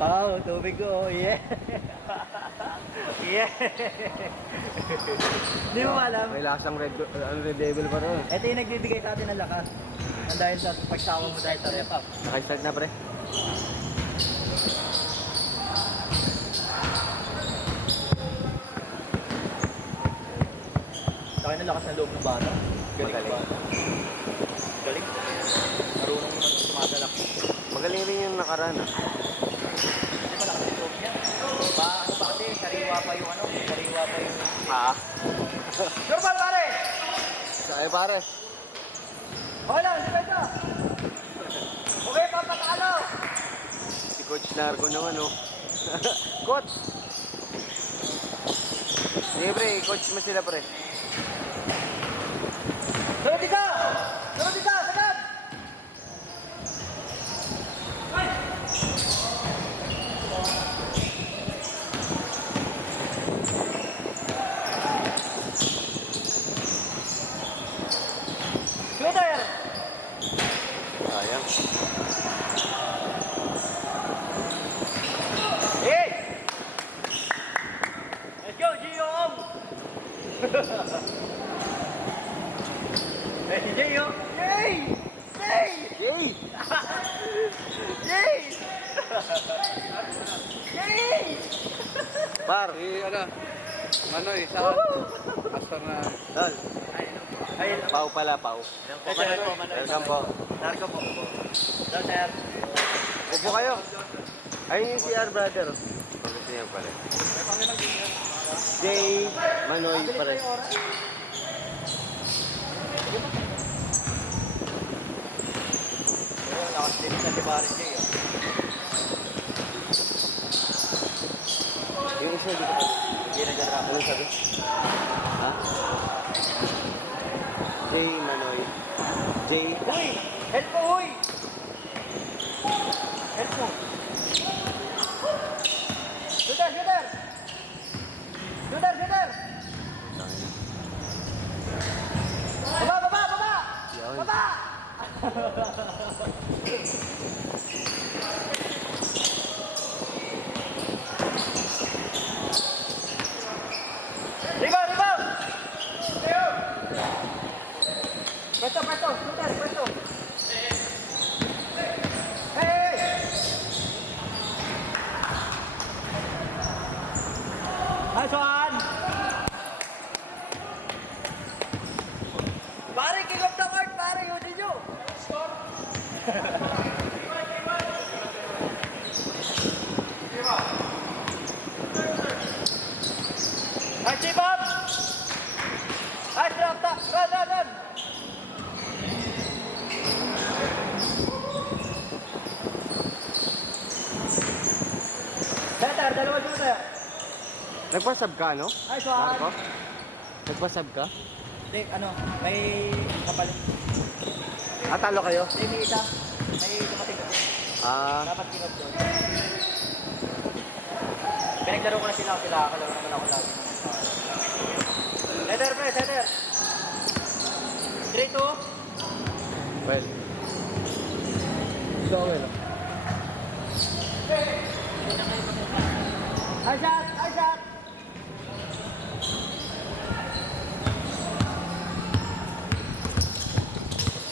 Oo, tubig ko. Yeah. Yeah. Hindi mo alam. May lasang red devil pa rin. Ito yung nagbibigay sa atin ng lakas. Ang dahil sa pagsawa mo dahil sa rep up. Naka-start na pre. Saka na lakas ng loob ng bata. Galing Magaling. bata. Galing. Marunong naman sumadalak. Magaling rin yung nakaraan ah. Hindi malakas yung loob niya. Ano ba kasi? Sariwa pa yung ano? Sariwa pa yung... Ah? Normal pare! Sa'yo pare. Okay lang, hindi ka. Okay, papatalo! Si Coach Narco naman oh. Coach! Sige pre, coach mo sila pre. Sunod isa! Sunod isa! Sagad! Twitter! Sayang. Hey! Let's go, Gio! Hey, Gio! Yay! Yay! Yay! Yay! Yay! Par! Manoy, sa asar na. Dol! Ayun. Pau pala, Pau. Welcome po. Narko po. Hello, sir. Upo kayo. Ayun yung CR brother. Ang gusto niya pala. Jay Manoy pare. Lakas din sa Tibarin Jay. Yung isa dito pa. Hindi nag-drop. Ano sabi? Ha? Jay Manoy. Jay. Uy! Help mo, uy! Help mo. Shooter, shooter! Shooter, shooter! Baba, baba, baba! Yan. Baba! Rebound, rebound! Pwesto, pwesto! Shooter, pwesto! Hey! Nice one! Pare, king of the court, pare, yun din yun! Nice, Bob! Nice, drop, run, run, run! Center, dalawa shooter! Nagpasab ka, no? Nice one! Marco? Nagpasab ka? Hindi, ano, may kapalit. Talo kayo? Hindi, may isa. May dumating doon. Dapat kinop doon. Pinaglaro ko na sila. Kalaro naman ako lagi. Center, pre, center. 3-2. Well. Ito okay lang. High shot, high shot.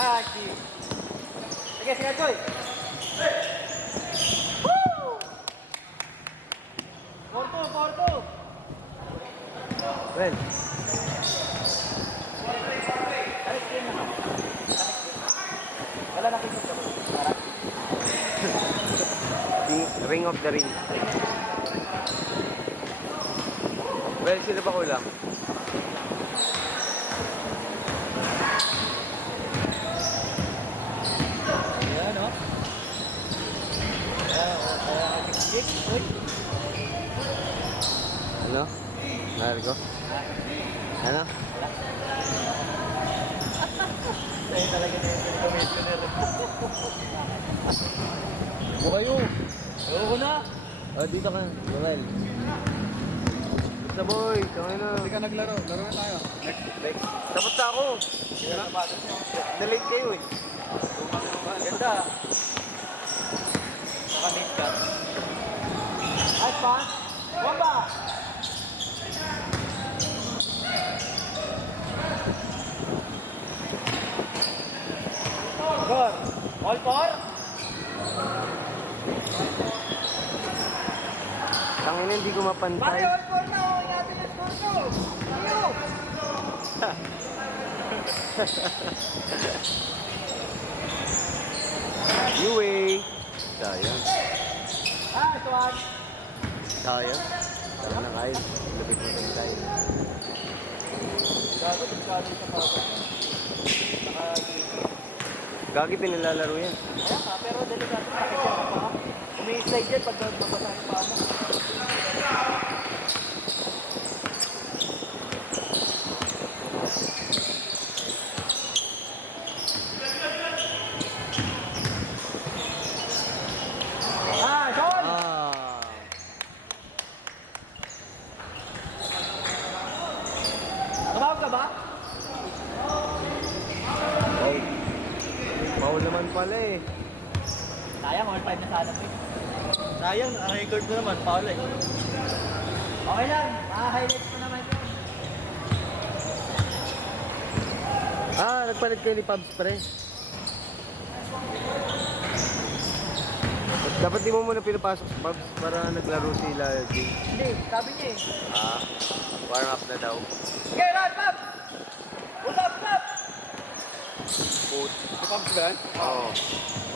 Ah, sige. Sige, sige, Choy. Woo! 4-2, 4-2. Well. Balik din na. Wala na kinop doon. Para. Ring of the ring. Well, sino ba kulang? Ayan, no? Uy. Ano? Narco? Ano? Ay, talaga na yung commissioner. Buka yun. Oo na. Dito ka. Noel. Basta boy, kami na. Hindi ka naglaro. Laro na tayo. Next. Tapos na ako. Na-late kayo eh. Ganda. Nakamiss ka. Ay, pa? Bomba! Good. All four? Tangina, hindi ko mapantay. Pare, all four na oh. Ingatan na score ko. Tayo. Anyway. Sayang. Ah, ito one. Sayang. Tara na kain. Lapit mo tayo tayo. Gago, delikado sa papa. Gagi, pinalalaro yan. Kaya ka, pero delikado sa sakit siya sa paa. Umi-slide yan pag mabasa yung paa mo. Ah, Sean! Ah. Tumawag ka ba? Ay. Foul naman pala eh. Sayang, all 5 na sana mo eh. Sayang, record mo naman, foul eh. Okay lang, highlight ko naman yun. Ah, nagpalit kayo ni Pabs pre. Dapat di mo muna pinapasok sa Pabs para naglaro sila. Jay. Hindi, sabi niya eh. Ah, warm up na daw. Okay, run, Pop! What's up, Pop? Put. Kapag ba? Oo.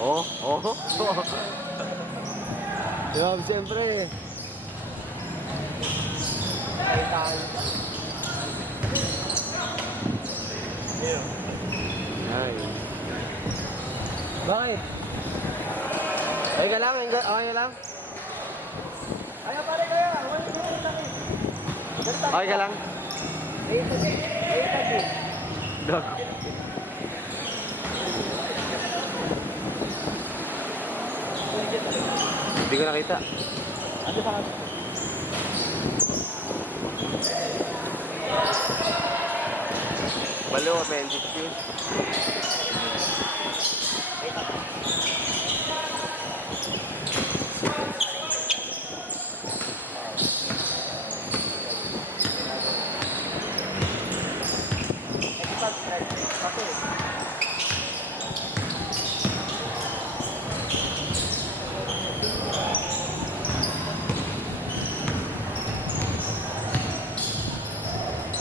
Oh. Oh. Oh. Diba, siyempre. Ay, tayo. Ay. Bakit? Ay ka lang, okay lang. Ayaw pare kaya, wala yung lang eh. Okay ka lang. Dog. Hindi ko nakita. Ano pa? Balo, appendix yun.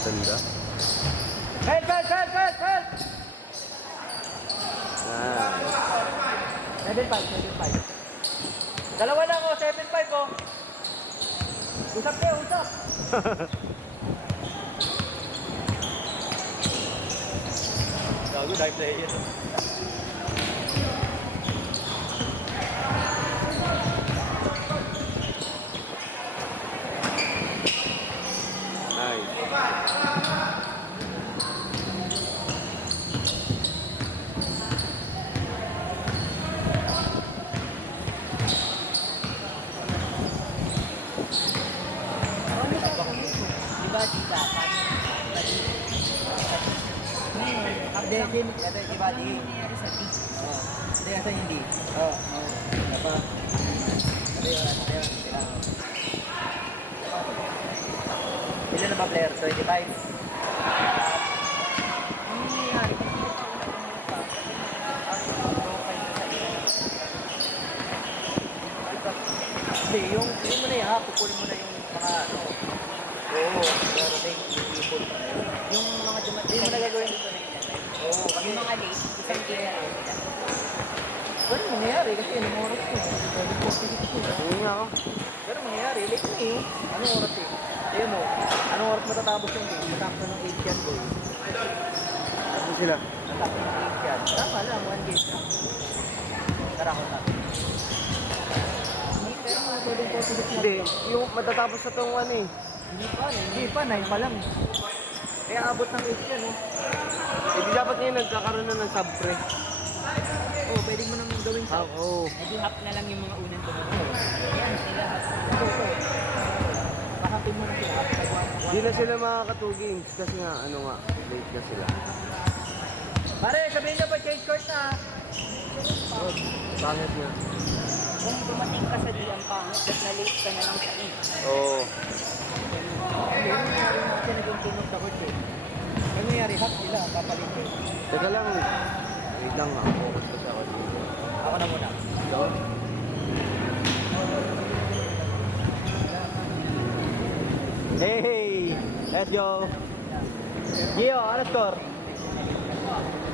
Tanda. Help! Ah. 7-5. Dalawa lang oh, 7-5 oh. Usap kayo, usap. Gago, dive player. Nice. Diba? Update din, diba? Hindi. Hindi, ito hindi. Oo. Diba? Ilan na ba player? 25? Hindi, yung mo na yan ha, pupunin mo na yung mga ano. Oo, pero yung ipon. Yung mga hindi mo na gagawin dito na yan. Oo, kasi yung mga late, isang kaya. Pero mangyayari kasi anong oras ko. Hindi nga ako. Pero mangyayari, late na eh. Anong oras eh? Ayun mo, anong oras matatapos yung game? Matapos na ng 8 yan, boy. Ano sila? Matapos ng 8 yan. Tama lang, 1 game lang. Tara ko na. Pero mga pwedeng positive na. Hindi, yung matatapos sa tong ano eh. Hindi pa, 9 pa lang. Kaya abot ng 8 yan, oh. Hindi dapat ngayon nagkakaroon na ng sub-pre. Oo, pwede mo nang gawin sa... Oo. Edi half na lang yung mga unang tumunod. Yan, sila. Ito. Pakapin mo na sila. Hindi na sila makaka-2 games kasi nga, ano nga, late na sila. Pare, sabihin niyo pa change court na. Oh, bakit nga? Kung dumating ka sa di ang pangit, at na-late ka na lang sa Oo. Ano yung nangyari natin naging tunog sa kotse? Ano nangyari? Hap sila, papalit ko. Teka lang. Wait lang, focus kasi ako dito. Ako na muna. Go. Hey! Let's go! Gio, ano score?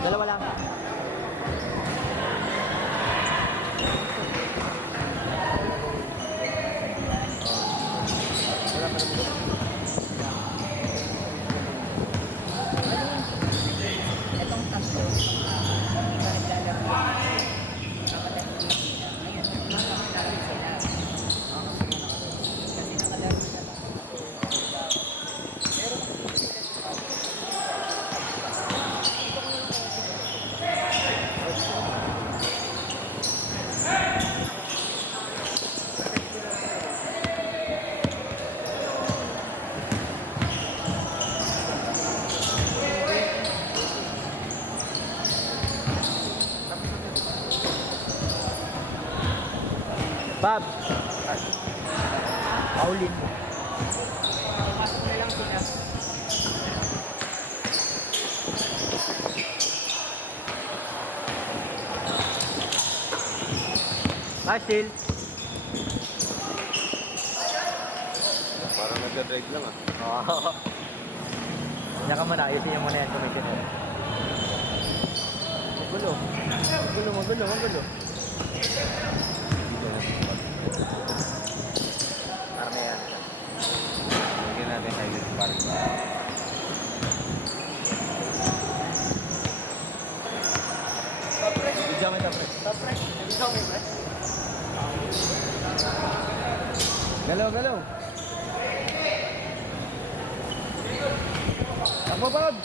Dalawa lang. Itong tatlo, iba naglalaro. Nakatalo sila. Ngayon, nakalaro sila. Kasi nakalaro sila. Bob! Paulin. Pumasok na lang sila. Ashil! Parang nagda-drive lang ah. Oo. Yan ka muna, ayusin niyo muna yan kung may kinala. Magulo. Magulo, magulo, magulo. Para may yan. Lagyan natin highlight parang Bigyan mo ito, pre. Galaw, galaw. Takbo, Bob!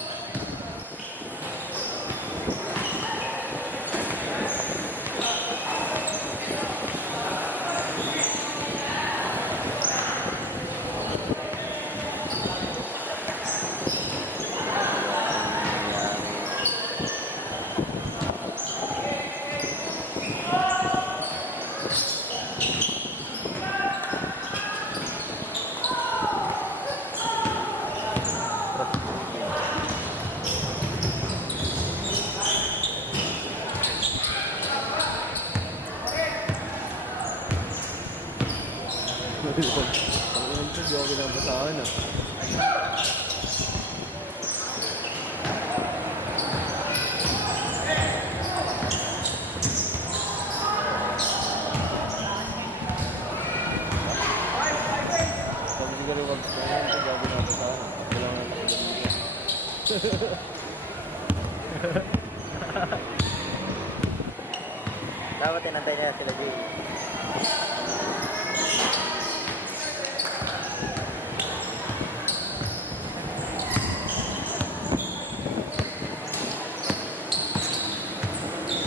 Ang inang ito, di ako kinabasahan ah. Pag hindi ka rin mag-scan, ito di ako kinabasahan ah. Wala nga nakagaling ka. Dapat tinantay niya sila, Jay.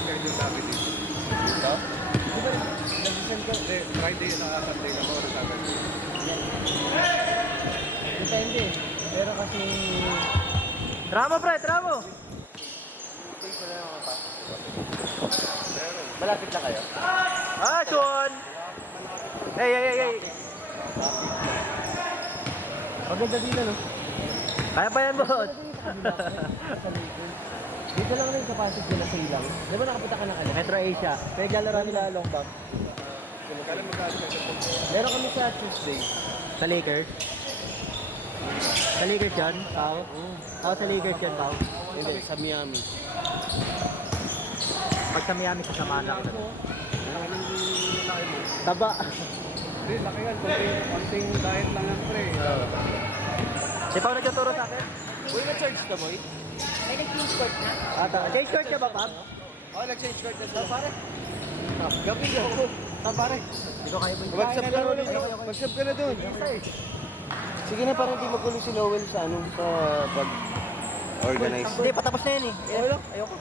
Schedule namin dito. Ito? Di ba, nag-send ka, Friday na Sunday na mo, nagsasabi. Depende. Pero kasi... Tramo, pre! Tramo! Malapit na kayo. Ah, Sean! Hey, hey, hey, hey! Maganda din no? Kaya pa yan, boss! Dito lang rin kapasok nila sa ilang. Di ba nakapunta ka ng Metro Asia. Kaya galera nila long back. Kala magkano ka sa Meron kami sa Tuesday. Sa Lakers. Sa Lakers yan, Pao? Pao, sa Lakers yan, Pao? Hindi, sa Miami. Pag sa Miami, sasamahan lang. Taba. Hindi, laki yan. Konting diet lang yan, pre. Si Pao nagtuturo sa akin? Uy, na-charge ka, boy? May nag-change court na? Ata, change court ka ba, Pab? Oo, nag-change court na sila. Pare. Gabi ako. Pare. Dito kayo, boy. Mag-sub ka na dun. Mag-sub ka na dun. Sige na, parang di magulo si Lowell sa ano, sa pag... Organize. Hindi, patapos na yan eh. Ayoko.